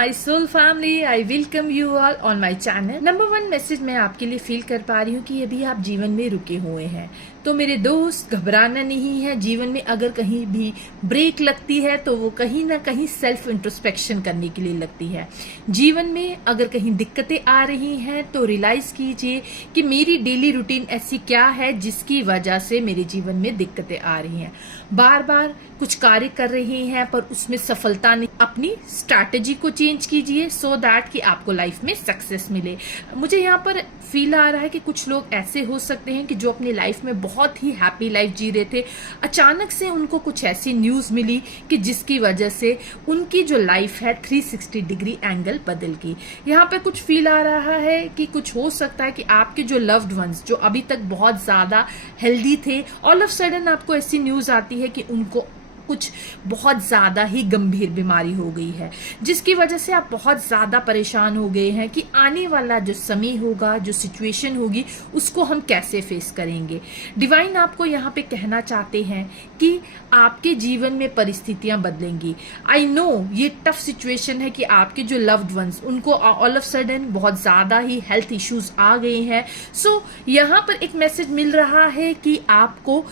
my soul family, I welcome you all on my channel. Number 1 message मैं आपके लिए feel कर पा रही हूँ कि अभी आप जीवन में रुके हुए हैं, तो मेरे दोस्त घबराना नहीं है। जीवन में अगर कहीं भी ब्रेक लगती है तो वो कहीं ना कहीं सेल्फ इंट्रोस्पेक्शन करने के लिए लगती है। जीवन में अगर कहीं दिक्कतें आ रही हैं तो रियलाइज कीजिए कि मेरी डेली रूटीन ऐसी क्या है जिसकी वजह से मेरे जीवन में दिक्कतें आ रही हैं। बार बार कुछ कार्य कर रही हैं पर उसमें सफलता नहीं, अपनी स्ट्रैटेजी को चेंज कीजिए सो दैट कि आपको लाइफ में सक्सेस मिले। मुझे यहाँ पर फील आ रहा है कि कुछ लोग ऐसे हो सकते हैं कि जो अपनी लाइफ में बहुत ही हैप्पी लाइफ जी रहे थे, अचानक से उनको कुछ ऐसी न्यूज मिली कि जिसकी वजह से उनकी जो लाइफ है 360 डिग्री एंगल बदल गई। यहाँ पे कुछ फील आ रहा है कि कुछ हो सकता है कि आपके जो लव्ड वंस जो अभी तक बहुत ज्यादा हेल्दी थे, ऑल ऑफ सडन आपको ऐसी न्यूज आती है कि उनको कुछ बहुत ज्यादा ही गंभीर बीमारी हो गई है, जिसकी वजह से आप बहुत ज्यादा परेशान हो गए हैं कि आने वाला जो समय होगा, जो सिचुएशन होगी, उसको हम कैसे फेस करेंगे। डिवाइन आपको यहाँ पे कहना चाहते हैं कि आपके जीवन में परिस्थितियां बदलेंगी। आई नो ये टफ सिचुएशन है कि आपके जो लव्ड वंस उनको ऑल ऑफ सडन बहुत ज्यादा ही हेल्थ इश्यूज आ गए हैं। सो यहाँ पर एक मैसेज मिल रहा है कि आपको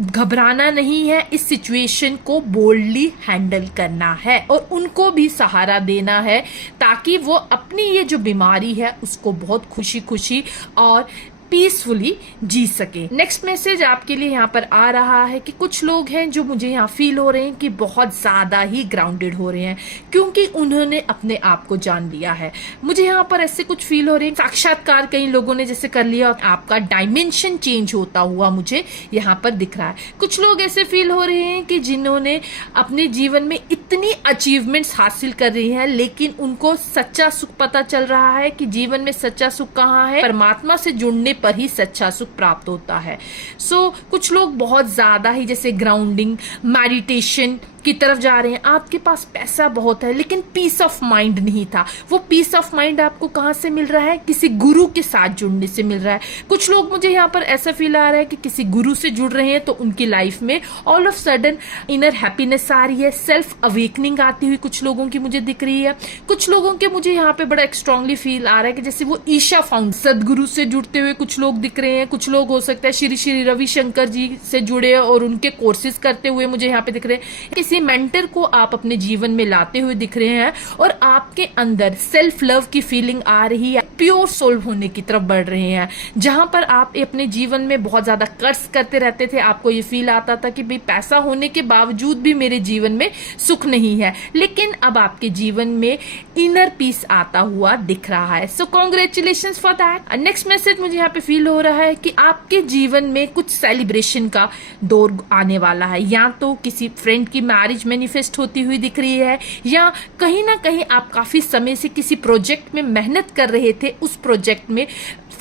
घबराना नहीं है, इस सिचुएशन को बोल्डली हैंडल करना है और उनको भी सहारा देना है ताकि वो अपनी ये जो बीमारी है उसको बहुत खुशी खुशी और पीसफुली जी सके। नेक्स्ट मैसेज आपके लिए यहाँ पर आ रहा है कि कुछ लोग हैं जो मुझे यहाँ फील हो रहे हैं कि बहुत ज्यादा ही ग्राउंडेड हो रहे हैं क्योंकि उन्होंने अपने आप को जान लिया है। मुझे यहाँ पर ऐसे कुछ फील हो रहे हैं, साक्षात्कार कई लोगों ने जैसे कर लिया, आपका डायमेंशन चेंज होता हुआ मुझे यहाँ पर दिख रहा है। कुछ लोग ऐसे फील हो रहे हैं कि जिन्होंने अपने जीवन में इतनी अचीवमेंट्स हासिल कर रही है लेकिन उनको सच्चा सुख पता चल रहा है कि जीवन में सच्चा सुख कहाँ है, परमात्मा से जुड़ने पर ही सच्चा सुख प्राप्त होता है। सो कुछ लोग बहुत ज्यादा ही जैसे ग्राउंडिंग, मेडिटेशन की तरफ जा रहे हैं। आपके पास पैसा बहुत है लेकिन पीस ऑफ माइंड नहीं था। वो पीस ऑफ माइंड आपको कहां से मिल रहा है? किसी गुरु के साथ जुड़ने से मिल रहा है। कुछ लोग मुझे यहाँ पर ऐसा फील आ रहा है कि किसी गुरु से जुड़ रहे हैं तो उनकी लाइफ में all of sudden inner happiness आ रही है, सेल्फ अवेकनिंग आती हुई कुछ लोगों की मुझे दिख रही है। कुछ लोगों के मुझे यहाँ पे बड़ा स्ट्रांगली फील आ रहा है कि जैसे वो ईशा फाउंड सदगुरु से जुड़ते हुए कुछ लोग दिख रहे हैं। कुछ लोग हो सकता है श्री श्री रविशंकर जी से जुड़े और उनके कोर्सेज करते हुए मुझे यहाँ पे दिख रहे हैं। किसी मेंटर को आप अपने जीवन में लाते हुए दिख रहे हैं और आपके अंदर सेल्फ लव की फीलिंग आ रही है, प्योर सोल होने की तरफ बढ़ रहे हैं। जहां पर आप अपने जीवन में बहुत ज्यादा कर्ज करते रहते थे, आपको ये फील आता था कि भाई पैसा होने के बावजूद भी मेरे जीवन में सुख नहीं है, लेकिन अब आपके जीवन में इनर पीस आता हुआ दिख रहा है। सो congratulations for that. Next message मुझे यहाँ पे फील हो रहा है कि आपके जीवन में कुछ सेलिब्रेशन का दौर आने वाला है। या तो किसी फ्रेंड की मैरिज मैनिफेस्ट होती हुई दिख रही है या कहीं ना कहीं आप काफी समय से किसी प्रोजेक्ट में मेहनत कर रहे थे, उस प्रोजेक्ट में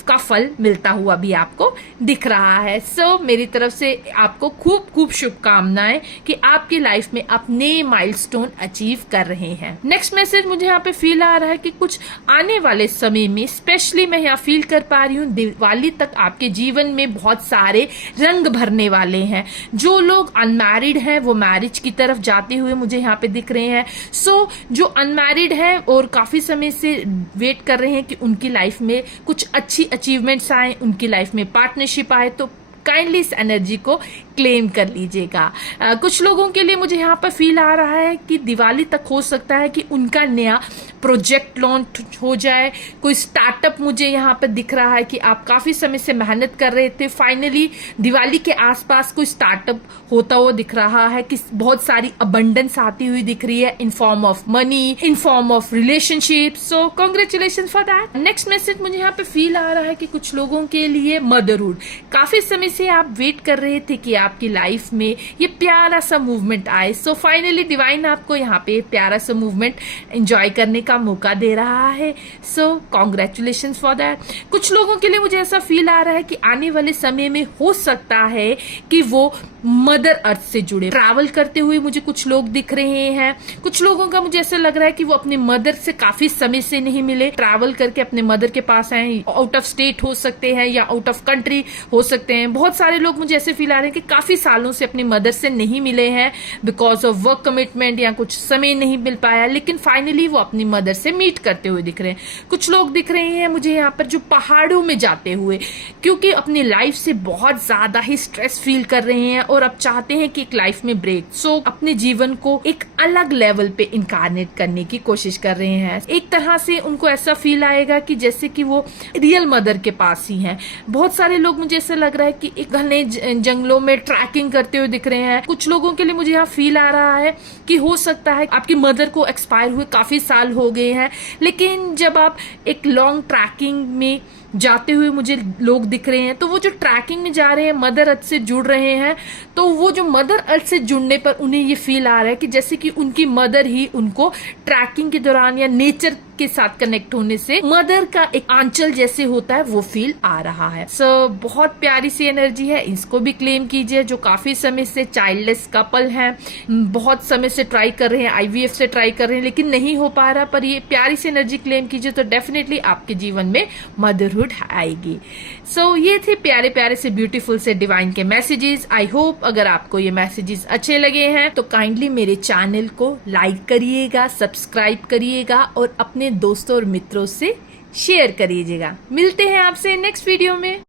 का फल मिलता हुआ भी आपको दिख रहा है। सो मेरी तरफ से आपको खूब खूब शुभकामनाएं कि आपकी लाइफ में अपने माइलस्टोन अचीव कर रहे हैं। नेक्स्ट मैसेज मुझे यहाँ पे फील आ रहा है कि कुछ आने वाले समय में, स्पेशली मैं यहाँ फील कर पा रही हूँ दिवाली तक आपके जीवन में बहुत सारे रंग भरने वाले हैं। जो लोग अनमैरिड हैं वो मैरिज की तरफ जाते हुए मुझे यहाँ पे दिख रहे हैं। सो जो अनमैरिड हैं और काफी समय से वेट कर रहे हैं कि उनकी लाइफ में कुछ अच्छी अचीवमेंट्स आए, उनकी लाइफ में पार्टनरशिप आए, तो काइंडली इस एनर्जी को क्लेम कर लीजिएगा। कुछ लोगों के लिए मुझे यहाँ पर फील आ रहा है कि दिवाली तक हो सकता है कि उनका नया प्रोजेक्ट लॉन्च हो जाए। कोई स्टार्टअप मुझे यहाँ पर दिख रहा है कि आप काफी समय से मेहनत कर रहे थे, फाइनली दिवाली के आसपास कोई स्टार्टअप होता हुआ दिख रहा है कि बहुत सारी अबंडेंस आती हुई दिख रही है in form of money, in form of relationship. So congratulation for that. Next message मुझे यहाँ पे फील आ रहा है कि कुछ लोगों के लिए मदरहुड, काफी समय से आप वेट कर रहे थे कि आपकी लाइफ में ये प्यारा सा मूवमेंट आए। सो फाइनली डिवाइन आपको यहाँ पे प्यारा सा मूवमेंट एंजॉय करने का मौका दे रहा है। सो कॉन्ग्रेचुलेशंस फॉर दैट। कुछ लोगों के लिए मुझे ऐसा फील आ रहा है कि आने वाले समय में हो सकता है कि वो मदर अर्थ से जुड़े ट्रैवल करते हुए मुझे कुछ लोग दिख रहे हैं। कुछ लोगों का मुझे ऐसा लग रहा है कि वो अपने मदर से काफी समय से नहीं मिले, ट्रैवल करके अपने मदर के पास आए। आउट ऑफ स्टेट हो सकते हैं या आउट ऑफ कंट्री हो सकते हैं। बहुत सारे लोग मुझे ऐसे फील आ रहे हैं कि काफी सालों से अपनी मदर से नहीं मिले हैं बिकॉज ऑफ वर्क कमिटमेंट या कुछ समय नहीं मिल पाया, लेकिन फाइनली वो अपनी मदर से मीट करते हुए दिख रहे हैं। कुछ लोग दिख रहे हैं मुझे यहाँ पर जो पहाड़ों में जाते हुए, क्योंकि अपनी लाइफ से बहुत ज्यादा ही स्ट्रेस फील कर रहे हैं और अब चाहते हैं कि एक लाइफ में ब्रेक, सो अपने जीवन को एक अलग लेवल पे इनकारनेट करने की कोशिश कर रहे हैं। एक तरह से उनको ऐसा फील आएगा कि जैसे कि वो रियल मदर के पास ही हैं। बहुत सारे लोग मुझे ऐसा लग रहा है कि एक घने जंगलों में ट्रैकिंग करते हुए दिख रहे हैं। कुछ लोगों के लिए मुझे यहाँ फील आ रहा है कि हो सकता है आपकी मदर को एक्सपायर हुए काफी साल हो गए हैं, लेकिन जब आप एक लॉन्ग ट्रैकिंग में जाते हुए मुझे लोग दिख रहे हैं, तो वो जो ट्रैकिंग में जा रहे हैं मदर अर्थ से जुड़ रहे हैं, तो वो जो मदर अर्थ से जुड़ने पर उन्हें ये फील आ रहा है कि जैसे कि उनकी मदर ही उनको ट्रैकिंग के दौरान या नेचर के साथ कनेक्ट होने से मदर का एक आंचल जैसे होता है वो फील आ रहा है। सो बहुत प्यारी सी एनर्जी है, इसको भी क्लेम कीजिए। जो काफी समय से चाइल्डलेस कपल हैं, बहुत समय से ट्राई कर रहे हैं, IVF से ट्राई कर रहे हैं लेकिन नहीं हो पा रहा, पर ये प्यारी सी एनर्जी क्लेम कीजिए तो डेफिनेटली आपके जीवन में मदरहुड आएगी। सो ये थे प्यारे प्यारे से ब्यूटीफुल से डिवाइन के मैसेजेस। आई होप अगर आपको ये मैसेजेस अच्छे लगे हैं तो काइंडली मेरे चैनल को लाइक करिएगा, सब्सक्राइब करिएगा और अपने दोस्तों और मित्रों से शेयर करिएगा। मिलते हैं आपसे नेक्स्ट वीडियो में।